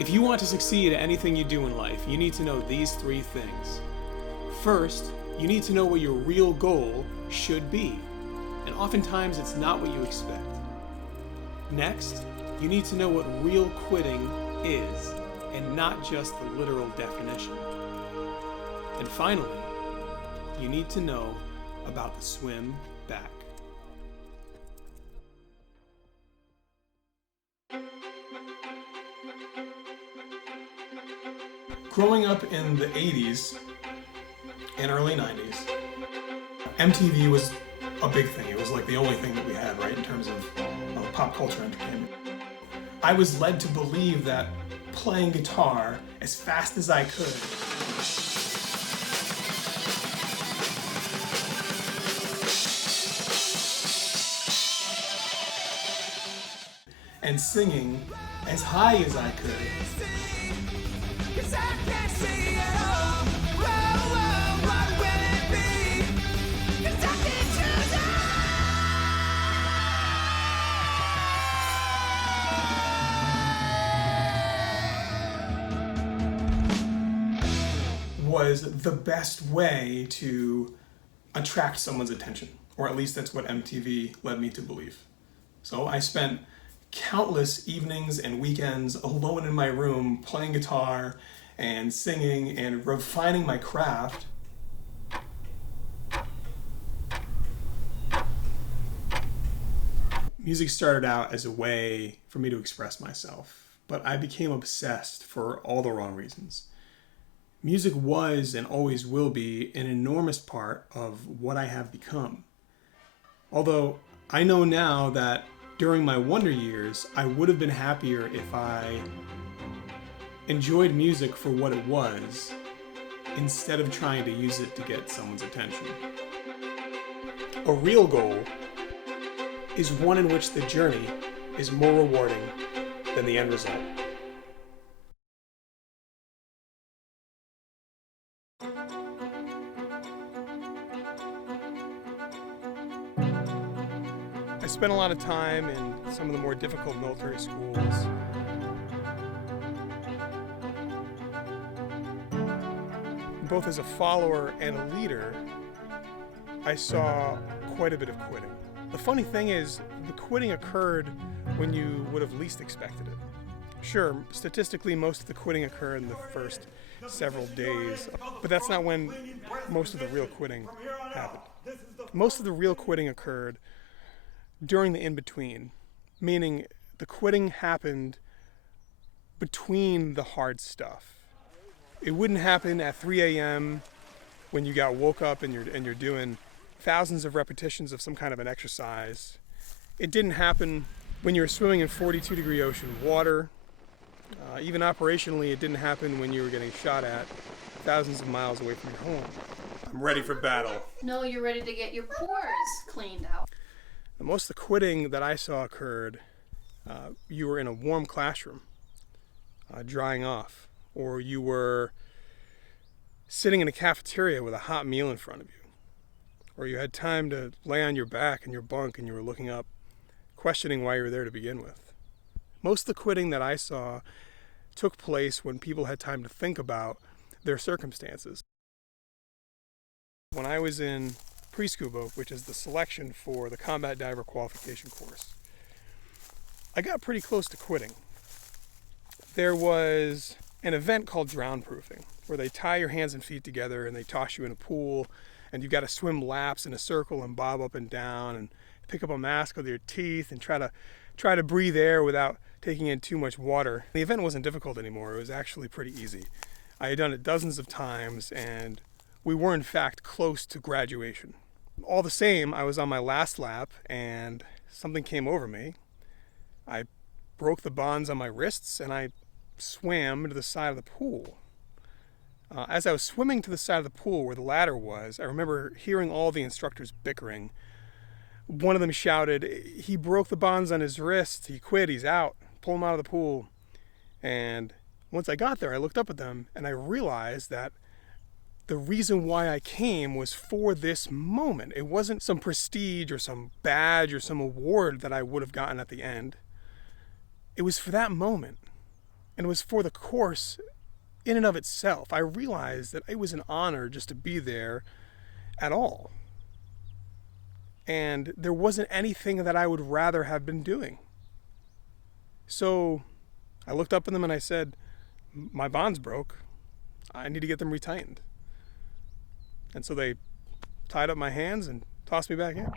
If you want to succeed at anything you do in life, you need to know these three things. First, you need to know what your real goal should be, and oftentimes it's not what you expect. Next, you need to know what real quitting is, and not just the literal definition. And finally, you need to know about the swim back. Growing up in the 80s and early 90s, MTV was a big thing. It was like the only thing that we had, right, in terms of pop culture entertainment. I was led to believe that playing guitar as fast as I could and singing as high as I could was the best way to attract someone's attention, or at least that's what MTV led me to believe. So I spent countless evenings and weekends alone in my room playing guitar and singing and refining my craft. Music started out as a way for me to express myself, but I became obsessed for all the wrong reasons. Music was and always will be an enormous part of what I have become. Although I know now that during my wonder years, I would have been happier if I enjoyed music for what it was, instead of trying to use it to get someone's attention. A real goal is one in which the journey is more rewarding than the end result. I spent a lot of time in some of the more difficult military schools. Both as a follower and a leader, I saw quite a bit of quitting. The funny thing is, the quitting occurred when you would have least expected it. Sure, statistically, most of the quitting occurred in the first several days, but that's not when most of the real quitting happened. Most of the real quitting occurred during the in-between, meaning the quitting happened between the hard stuff. It wouldn't happen at 3 a.m. when you got woke up and you're doing thousands of repetitions of some kind of an exercise. It didn't happen when you were swimming in 42-degree ocean water. Even operationally, it didn't happen when you were getting shot at thousands of miles away from your home. I'm ready for battle. No, you're ready to get your pores cleaned out. Most of the quitting that I saw occurred, you were in a warm classroom, drying off, or you were sitting in a cafeteria with a hot meal in front of you, or you had time to lay on your back in your bunk and you were looking up, questioning why you were there to begin with. Most of the quitting that I saw took place when people had time to think about their circumstances. When I was in pre-scuba, which is the selection for the combat diver qualification course, I got pretty close to quitting. There was an event called drown proofing, where they tie your hands and feet together and they toss you in a pool, and you've got to swim laps in a circle and bob up and down and pick up a mask with your teeth and try to breathe air without taking in too much water. The event wasn't difficult anymore. It was actually pretty easy. I had done it dozens of times, and we were in fact close to graduation. All the same, I was on my last lap and something came over me. I broke the bonds on my wrists and I swam to the side of the pool. As I was swimming to the side of the pool where the ladder was, I remember hearing all the instructors bickering. One of them shouted, "He broke the bonds on his wrist, he quit, he's out, pull him out of the pool." And once I got there, I looked up at them and I realized that the reason why I came was for this moment. It wasn't some prestige or some badge or some award that I would have gotten at the end. It was for that moment. and it was for the course in and of itself. I realized that it was an honor just to be there at all. And there wasn't anything that I would rather have been doing. So I looked up at them and I said, my bonds broke. I need to get them retightened. And so they tied up my hands and tossed me back in.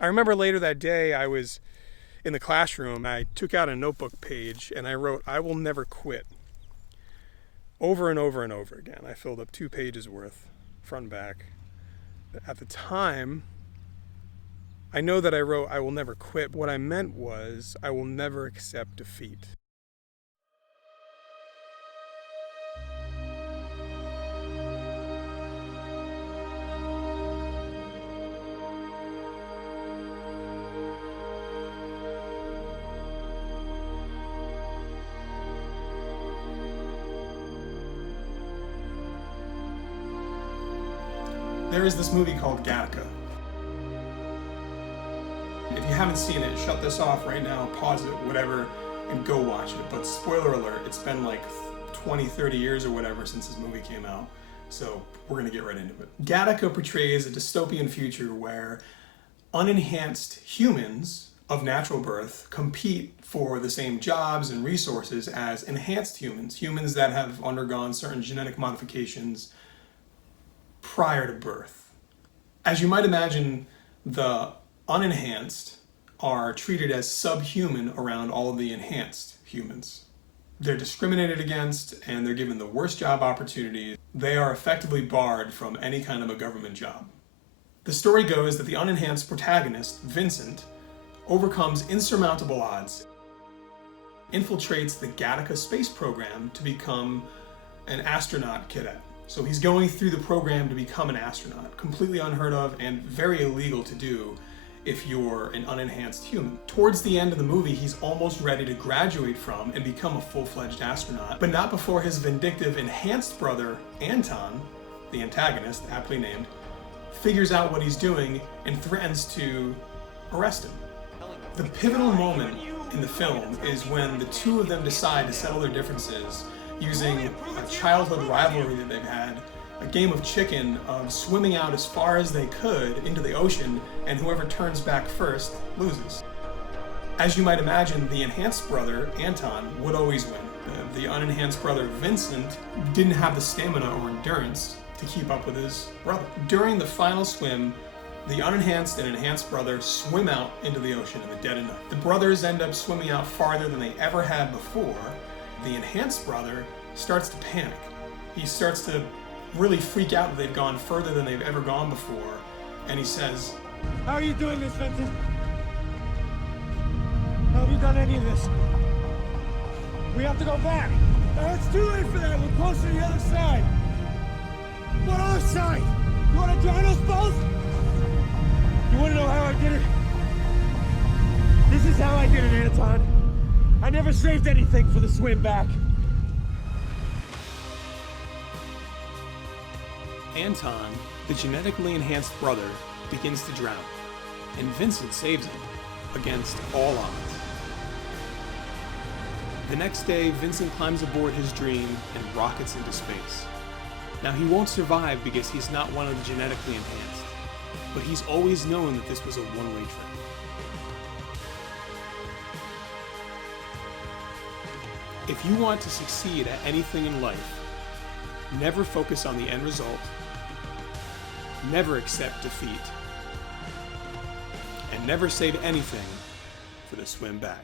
I remember later that day I was in the classroom. I took out a notebook page and I wrote, "I will never quit." Over and over and over again. I filled up 2 pages worth, front and back. At the time, I know that I wrote, "I will never quit." What I meant was, I will never accept defeat. There is this movie called Gattaca. If you haven't seen it, shut this off right now, pause it, whatever, and go watch it. But spoiler alert, it's been like 20, 30 years or whatever since this movie came out. So we're gonna get right into it. Gattaca portrays a dystopian future where unenhanced humans of natural birth compete for the same jobs and resources as enhanced humans, humans that have undergone certain genetic modifications prior to birth. As you might imagine, the unenhanced are treated as subhuman around all of the enhanced humans. They're discriminated against and they're given the worst job opportunities. They are effectively barred from any kind of a government job. The story goes that the unenhanced protagonist, Vincent, overcomes insurmountable odds, infiltrates the Gattaca space program to become an astronaut cadet. So he's going through the program to become an astronaut, completely unheard of and very illegal to do if you're an unenhanced human. Towards the end of the movie, he's almost ready to graduate from and become a full-fledged astronaut, but not before his vindictive enhanced brother, Anton, the antagonist, aptly named, figures out what he's doing and threatens to arrest him. The pivotal moment in the film is when the two of them decide to settle their differences using a childhood rivalry that they've had, a game of chicken of swimming out as far as they could into the ocean, and whoever turns back first loses. As you might imagine, the enhanced brother, Anton, would always win. The unenhanced brother, Vincent, didn't have the stamina or endurance to keep up with his brother. During the final swim, the unenhanced and enhanced brother swim out into the ocean in the dead of night. The brothers end up swimming out farther than they ever had before. The enhanced brother starts to panic. He starts to really freak out that they've gone further than they've ever gone before. And he says, "How are you doing this, Vincent? How have you done any of this? We have to go back." "Oh, it's too late for that. We're close to the other side." "What other side? You want to join us both? You want to know how I did it? This is how I did it, Anton. I never saved anything for the swim back." Anton, the genetically enhanced brother, begins to drown, and Vincent saves him against all odds. The next day, Vincent climbs aboard his dream and rockets into space. Now, he won't survive because he's not one of the genetically enhanced, but he's always known that this was a one-way trip. If you want to succeed at anything in life, never focus on the end result, never accept defeat, and never save anything for the swim back.